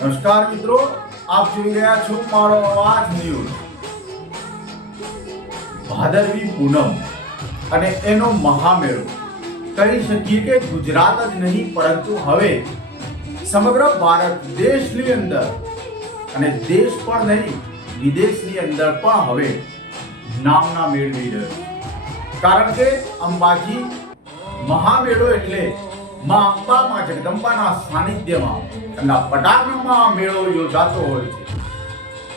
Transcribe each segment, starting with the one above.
નમસ્કાર મિત્રો, આપ જોઈ રહ્યા છો મારો અવાજ ન્યૂઝ. ભાદરવી પૂનમ અને એનો મહામેળો. કહી શકીએ કે ગુજરાત જ નહીં, પરંતુ હવે સમગ્ર ભારત દેશની અંદર અને દેશ પણ નહીં, વિદેશની અંદર પણ હવે નામના મેળવી રહ્યો કારણ કે અંબાજી મહામેળો એટલે માં અંબા માં જગદંબાના સાનિધ્યમાં એમના પટાંગણમાં મેળો યોજાતો હોય છે.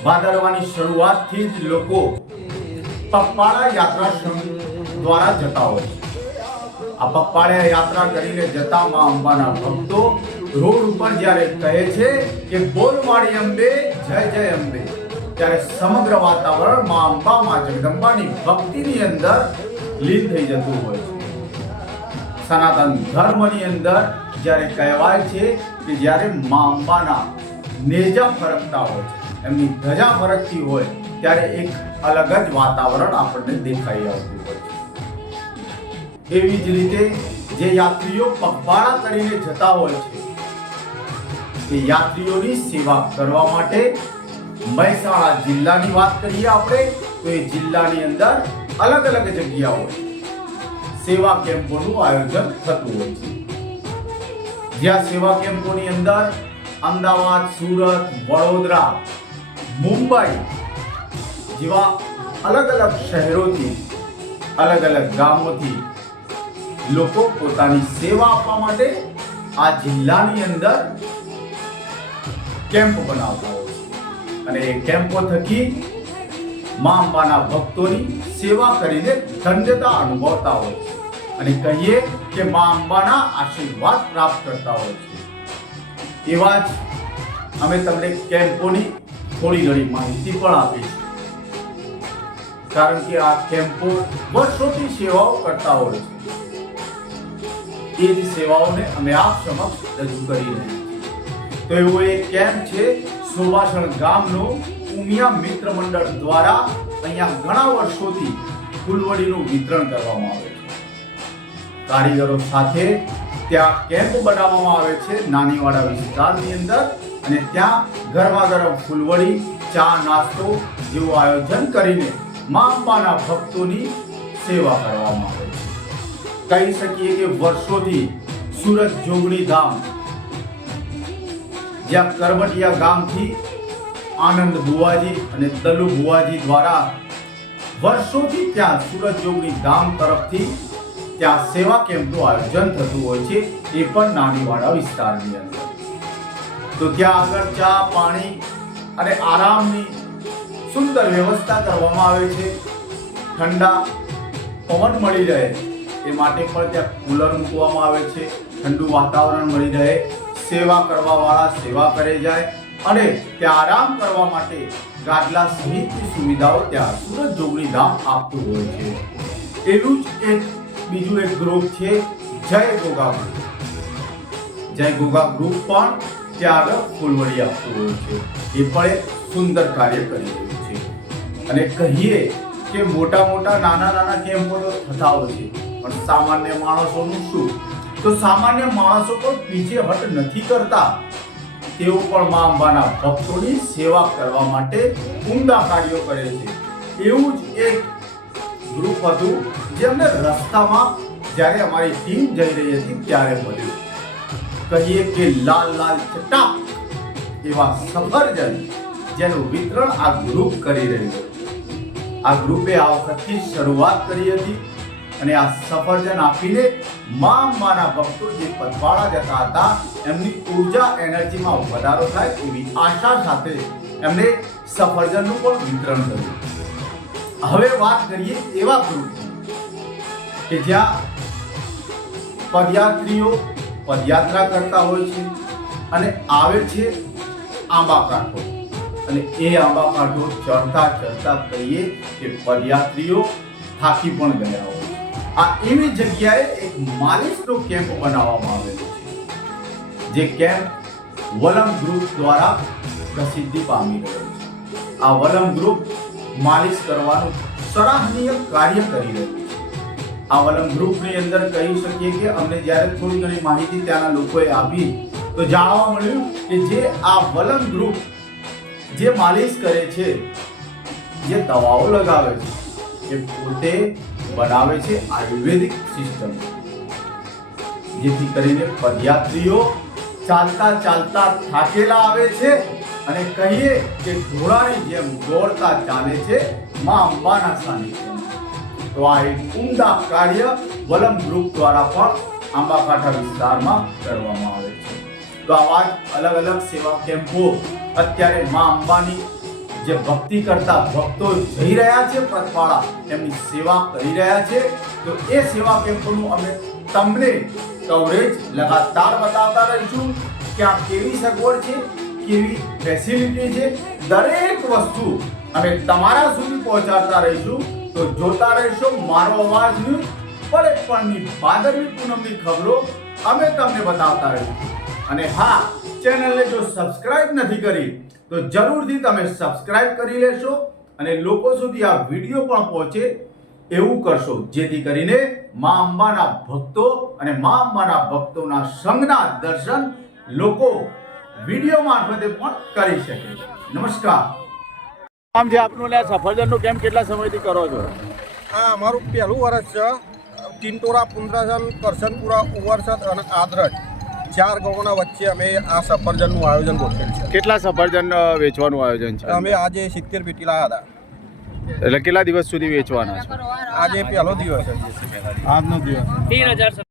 ભાદરવાની શરૂઆતથી જ લોકો પપ્પાળા યાત્રાશ્રમ દ્વારા જતા હોય છે. આ પપ્પાળા યાત્રા કરીને જતા માં અંબાના ભક્તો રોડ ઉપર જ્યારે કહે છે કે બોલવાળી અંબે, જય જય અંબે, ત્યારે સમગ્ર વાતાવરણમાં અંબા માં જગદંબાની ભક્તિની અંદર લીન થઈ જતું હોય છે. સનાતન ધર્મની અંદર જ્યારે કહેવાય છે કે જ્યારે મા નેજા ફરકતા હોય છે, એમની ધજા ફરકતી હોય, ત્યારે એક અલગ જ વાતાવરણ આપણને દેખાઈ આવતું હોય છે. એવી જ રીતે જે યાત્રીઓ પગપાળા કરીને જતા હોય છે એ યાત્રીઓની સેવા કરવા માટે મહેસાણા જિલ્લાની વાત કરીએ આપણે, તો એ જિલ્લાની અંદર અલગ અલગ જગ્યાઓ સેવા કેમ્પોનું આયોજન થતું હોય છે. જ્યાં સેવા કેમ્પોની અંદર અમદાવાદ, સુરત, વડોદરા, મુંબઈ જેવા અલગ અલગ શહેરોથી, અલગ અલગ ગામોથી લોકો પોતાની સેવા આપવા માટે આ જિલ્લાની અંદર કેમ્પ બનાવતા હોય છે. અને એ કેમ્પો થકી મા અંબાના ભક્તોની સેવા કરીને ધન્યતા અનુભવતા હોય છે. અને કહીએ કે મા અંબાના આશીર્વાદ પ્રાપ્ત કરતા હોય છે. એવા જ અમે તમને કેમ્પોની થોડી ઘણી માહિતી પણ આપી છે કારણ કે આ કેમ્પો વર્ષોથી સેવાઓ કરતા હોય છે. એ જ સેવાઓને અમે આપ સમક્ષ રજૂ કરી રહ્યા તો એવો એક કેમ્પ છે સુભાષણ ગામનો ઉમિયા મિત્ર મંડળ દ્વારા અહીંયા ઘણા વર્ષોથી ફૂલવડીનું વિતરણ કરવામાં આવે છે. કારીગરો સાથે ત્યાં કેમ્પ બનાવવામાં આવે છે નાનીવાડા વિસ્તારની અંદર અને ત્યાં ગરમા ગરમ ફૂલવડી, ચા, નાસ્તો જેવું આયોજન કરીને મા અંબાના ભક્તોની સેવા કરવામાં આવે છે. કહી શકીએ કે વર્ષોથી સુરત જોગણી ધામ જ્યાં કરવટિયા ગામથી આનંદ બુવાજી અને તલુ બુવાજી દ્વારા વર્ષોથી ત્યાં સુરત જોગણી ગામ તરફથી ત્યાં સેવા કેમ્પનું આયોજન થતું હોય છે, એ પણ નાનીવાડા વિસ્તારની અંદર. તો ત્યાં આગળ ચા, પાણી અને આરામની સુંદર વ્યવસ્થા કરવામાં આવે છે. ઠંડા પવન મળી રહે, એ માટે પણ ત્યાં કુલર મૂકવામાં આવે છે. ઠંડુ વાતાવરણ મળી રહે, સેવા કરવાવાળા સેવા કરે જાય અને ત્યાં આરામ કરવા માટે ગાદલા સહિતની સુવિધાઓ ત્યાં સુરત જોગણી ધામ આપતું હોય છે. એવું જ એક બીજું એક ગ્રુપ છે જય ગોગા જય ગોગા ગ્રુપ પણ ત્યાં આગળ ફૂલવડી આપતું હોય છે. એ પણ એક સુંદર કાર્ય કરી રહ્યું છે. અને કહીએ કે મોટા મોટા નાના નાના કેમ્પો તો થતા હોય છે. પણ સામાન્ય માણસોનું શું? તો સામાન્ય માણસો પણ પીછે હટ નથી કરતા. તેઓ પણ મા અંબાના ભક્તોની સેવા કરવા માટે ઉમદા કાર્યો કરે છે. એવું જ એક ગ્રુપ હતું જે અમને રસ્તામાં જ્યારે અમારી ટીમ જઈ રહી હતી ત્યારે મળ્યું. કહીએ કે લાલ લાલ ચટા એવા સફરજન જેનું વિતરણ આ ગ્રુપ કરી રહ્યું આ ગ્રુપે આ વખતથી શરૂઆત કરી હતી અને આ સફરજન આપીને મા અંબાના ભક્તો જે પદવાળા જતા હતા, એમની ઊર્જા એનર્જીમાં વધારો થાય એવી આશા સાથે એમને સફરજનનું પણ વિતરણ કર્યું હવે વાત કરીએ એવા ગ્રુપ કે જ્યાં પદયાત્રીઓ પદયાત્રા કરતા હોય છે અને આવે છે આંબા કાંઠો. અને એ આંબા કાંઠો ચડતા ચડતા કહીએ કે પદયાત્રીઓ થાકી પણ ગયા હોય. આ એવી જગ્યાએ એક માલિશનો કેમ્પ બનાવવામાં આવેલો છે, જે કેમ્પ વલમ ગ્રુપ દ્વારા પ્રસિદ્ધિ પામી રહ્યો છે. આ વલમ ગ્રુપ માલિશ કરવાનું સરાહનીય કાર્ય કરી રહ્યું છે. આ વલમ ગ્રુપની અંદર કહી શકીએ કે અમને જ્યારે થોડી ઘણી માહિતી ત્યાંના લોકોએ આપી, તો જાણવા મળ્યું કે જે આ વલમ ગ્રુપ જે માલિશ કરે છે, જે દવાઓ લગાવે છે એ પોતે બનાવે છે આયુર્વેદિક સિસ્ટમ. જેથી કરીને પદયાત્રીઓ ચાલતા ચાલતા થાકેલા આવે છે અને કહીએ કે ઘોડાની જેમ દોડતા ચાલે છે મા અંબાના સાનિધ્યમાં. તો આ એક ઉમદા કાર્ય વલમ ગ્રુપ દ્વારા પણ આંબાકાંઠા વિસ્તારમાં કરવામાં આવે છે. તો આવા અલગ અલગ સેવા કેમ્પો, અત્યારે મા અંબાની જે ભક્તિ કરતા ભક્તો જઈ રહ્યા છે પગપાળા એમની સેવા કરી રહ્યા છે, તો એ સેવા કેમ્પોનું અમે તમને કવરેજ લગાતાર બતાવતા રહીશું કે આ કેવી સગવડ છે, કેવી ફેસિલિટી છે, દરેક વસ્તુ અમે તમારા સુધી પહોંચાડતા રહીશું. તો જોતા રહીશું મારો અવાજ પડે પણની ભાદરવી પૂનમની ખબરો અમે તમને બતાવતા રહીશું. અને હા, ચેનલને જો સબસ્ક્રાઇબ નથી કરી તો જરૂરથી તમે સબસ્ક્રાઇબ કરી લેશો અને લોકો સુધી આ વીડિયો પણ પહોંચે એવું કરશો. જેથી કરીને મા અંબાના ભક્તો અને મા અંબાના ભક્તોના સંઘના દર્શન લોકો વીડિયો મારફતે પણ કરી શકે નમસ્કાર. આમ જે આપનું લે સફરજનનું કેમ કેટલા સમયથી કરો છો? આ અમારું પહેલું વર્ષ છે. ટિંટોરા પુંદ્રાસન કરશનપુરા ઉવરસદ અને આદરજ. ચાર ગામોના વચ્ચે અમે આ સફરજનનું આયોજન ગોઠવેલ છે. કેટલા સફરજન વેચવાનું આયોજન છે? અમે આજે સિત્તેર પેટી લાવ્યા એટલે કેટલા દિવસ સુધી વેચવાના છે? આજે પહેલો દિવસ આજનો દિવસ.